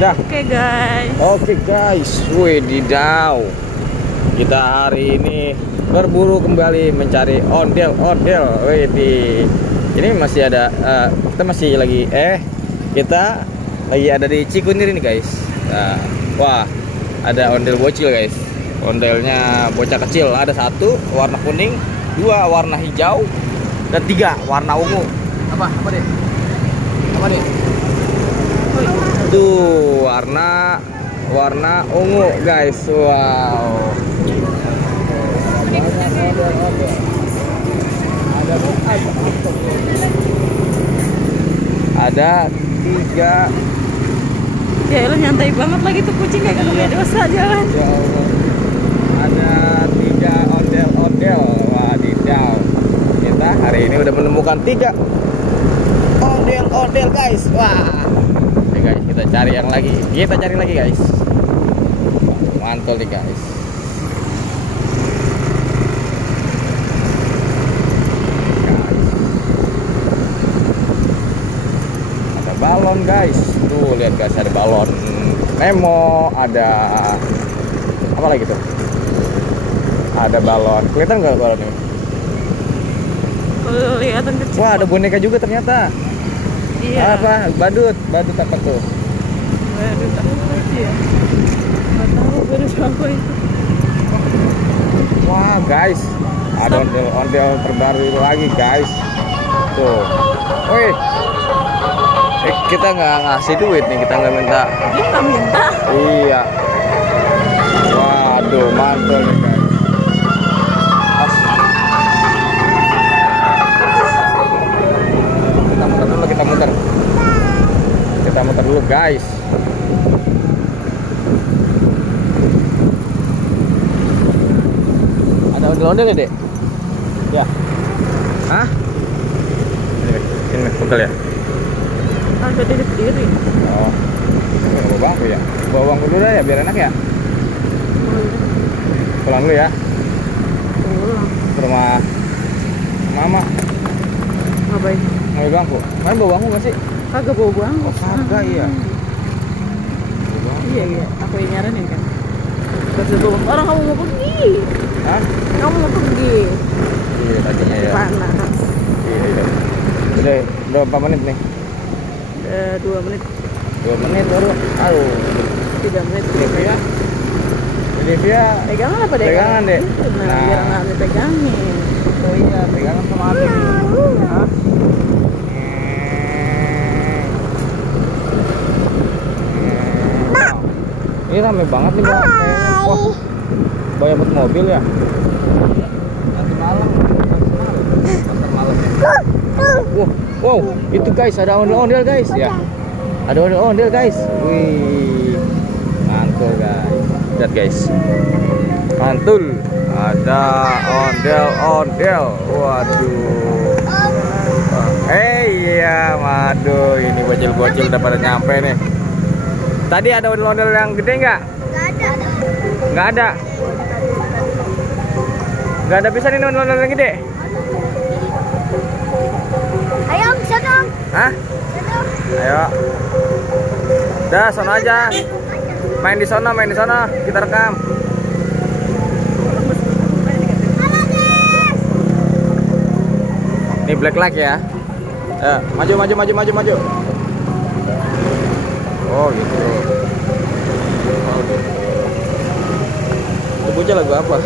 Udah. Oke guys, wedidaw. Kita hari ini berburu kembali mencari ondel-ondel. Ini masih ada, kita lagi ada di Cikunir ini guys. Nah, wah, ada ondel bocil guys. Ondelnya bocah kecil. Ada 1 warna kuning, 2 warna hijau, dan 3 warna ungu. Apa deh? Tuh warna ungu guys. Wow. Ada 3. Ya lo nyantai banget lagi tuh kucing, kayak punya dosa jalan. Ya Allah. Ada 3 ondel-ondel. Wadidaw. Kita hari ini udah menemukan 3 ondel-ondel guys. Wah. Oke guys, kita cari lagi guys. Mantul nih guys. Ada balon guys. Tuh lihat guys, ada balon Nemo, ada apa lagi tuh? Ada balon. Kelihatan nggak balon ini? Kelihatan kecil. Wah, ada boneka juga ternyata. Iya. Apa? Badut apa tuh? Badut apa sih ya? Nggak tahu badut apa itu. Wah guys, ada ondel terbaru lagi guys. Tuh, wih, kita nggak ngasih duit nih, kita nggak minta. Dia nggak minta. Iya. Waduh, mantul nih guys. Kita muter dulu guys. Ada ondel-ondel ya dek? Ya. Hah? Ini betul ya? Ada di berdiri. Oh, bawa bangku ya? Bawa bangku dulu ya biar enak ya? Pulang dulu ya? Pulang. Ke rumah mama. Ngapain? Ngambil bangku. Main bawa bangku nggak sih? Kagak bawa bangku. Oh, kagak iya. Iya, aku yang nyaranin kan. Terus bawa orang, kamu mau pergi. Hah? Kamu mau pergi. Iya tadinya ya. Panas. Iya. Udah berapa menit nih? 2 menit. 2 menit baru. Aduh. 3 menit. Olivia. Pegangan apa deh? Pegangan deh. Nah, biar nggak dipegangin. Oh iya, pegangan sama Abi. Hah? Ini rame banget nih Mbak. Wah, banyak banget mobil ya. Nanti malam. Wow, itu guys, ada ondel-ondel guys ya. Ada ondel-ondel guys. Wih, mantul guys. Lihat guys, mantul. Ada ondel-ondel. Waduh. Iya, waduh. Ini bocil-bocil udah pada nyampe nih. Tadi ada ondel-ondel yang gede nggak? Nggak ada. Nggak ada bisa nih ondel-ondel yang gede. Ayo, sana. Hah? Ayo. Udah, sono aja. Main di sana, kita rekam. Ini black light ya. Maju. Oh gitu. Itu bocil lagu apa?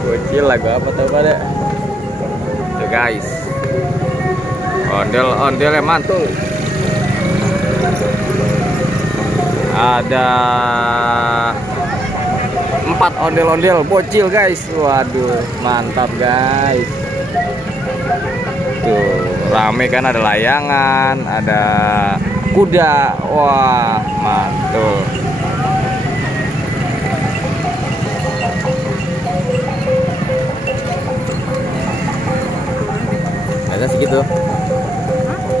Bocil lagu apa tau pada? Tuh guys, ondel yang mantul. Ada 4 ondel-ondel bocil guys. Waduh, mantap guys. Tuh, rame kan, ada layangan, ada kuda. Wah, mantul.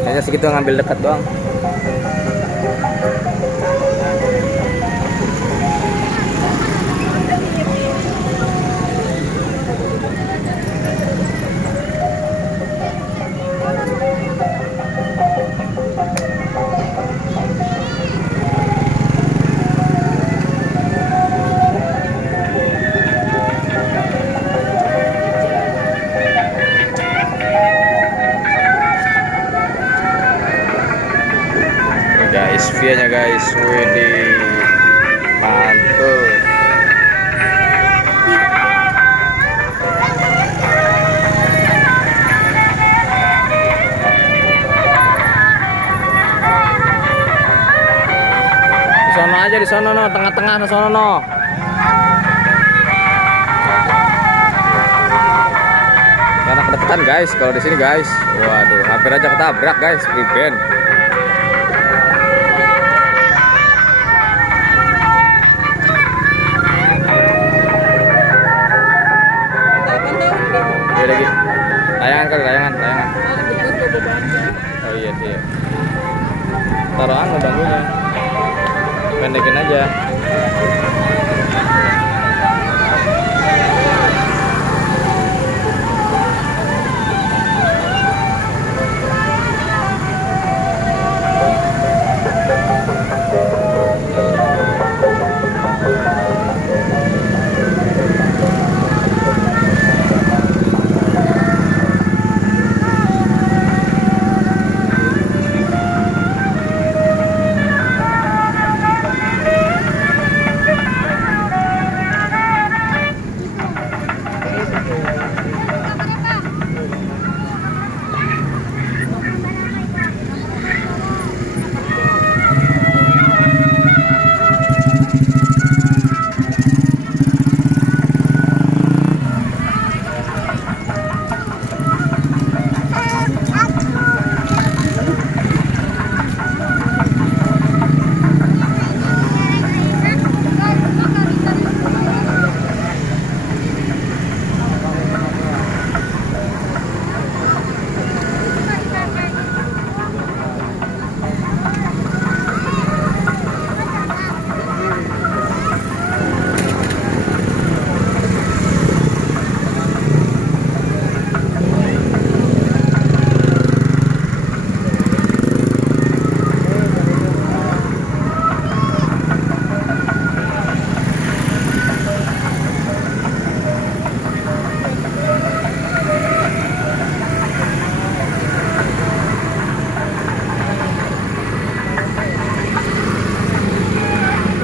Hanya segitu ngambil dekat doang. Vianya guys. Widih, mantul. Di sono aja, di sono no, tengah-tengah di sono no. Karena kedekatan guys, kalau di sini guys, waduh, hampir aja ketabrak guys, prevent. Ya lagi, layangan kali, layangan. Oh iya sih. Taruhan bambunya, pendekin aja.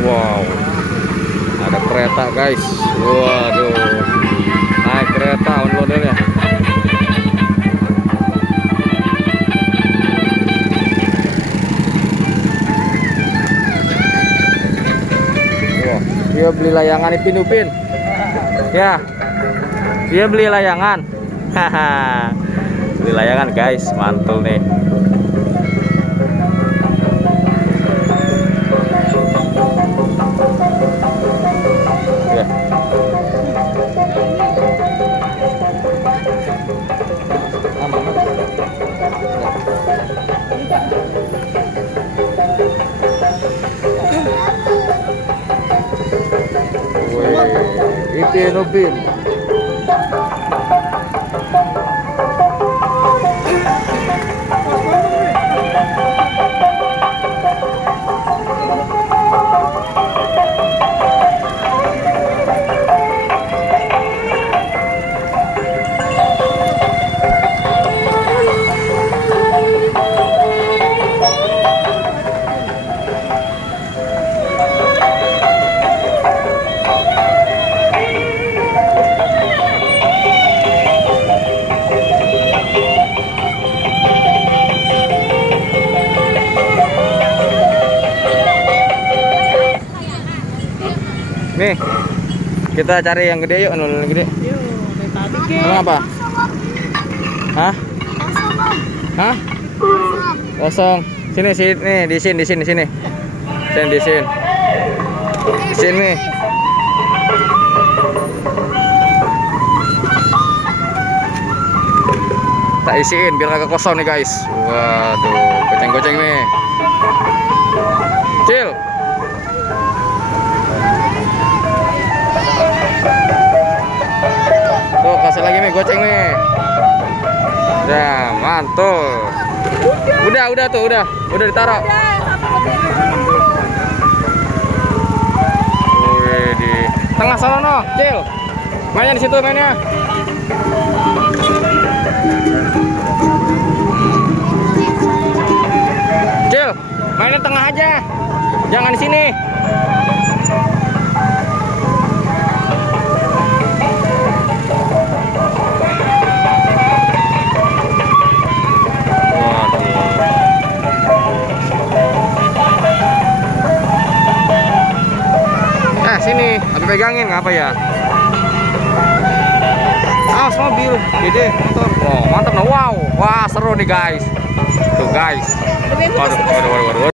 Wow, ada kereta guys. Waduh, naik kereta ondel-ondelnya. Wah, dia beli layangan Ipin Upin. Ya, dia beli layangan. Haha, beli layangan guys, mantul nih. Ipin Upin. Nih, kita cari yang gede yuk, yang gede. Yuk, tadi ke. Emang apa? Hah? Hah? Kosong. Sini, sini, di sini. Sini. Di sini. Tak isiin biar kagak kosong nih guys. Waduh, goceng-goceng nih. Cil. Tuh, kasih lagi nih, goceng nih. Udah, mantul. Udah tuh, udah ditaruh. Wih, di tengah sana no, Cil. Mainnya di situ mainnya. Cil, mainnya tengah aja. sini, tapi pegangin ngapa ya? Awas mobil, gede motor. Oh, mantap nah, wow. Wah, seru nih guys. Tuh guys. Waduh.